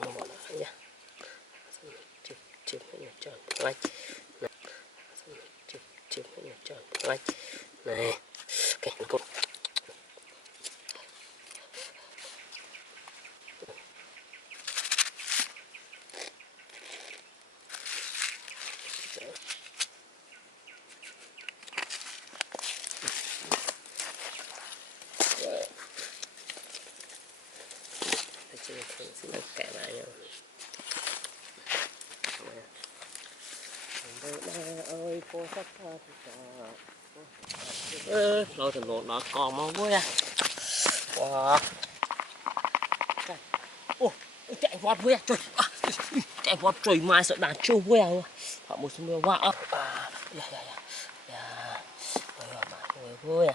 nó bỏ nó nha chìm nó tròn ngay chìm nó tròn ngay này cái nó cũng xin kẻ lại nha. Ơi cô sắp rồi thì lột nó còn máu vui à. Wow. Ô, chạy vọt vui à. Trời. Chạy vọt trời mai sợ đàn trâu vui à. Họ một số mưa wow. Vui à.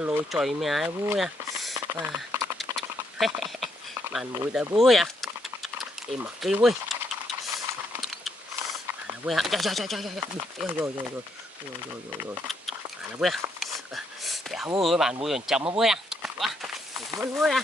Lôi trời mẹ vui à. Màn mũi đã vui à. Em mặc đi vui. Vui à. Rồi. Là vui à. Kéo vui bạn vui còn chấm vui à. Quá. Vui à.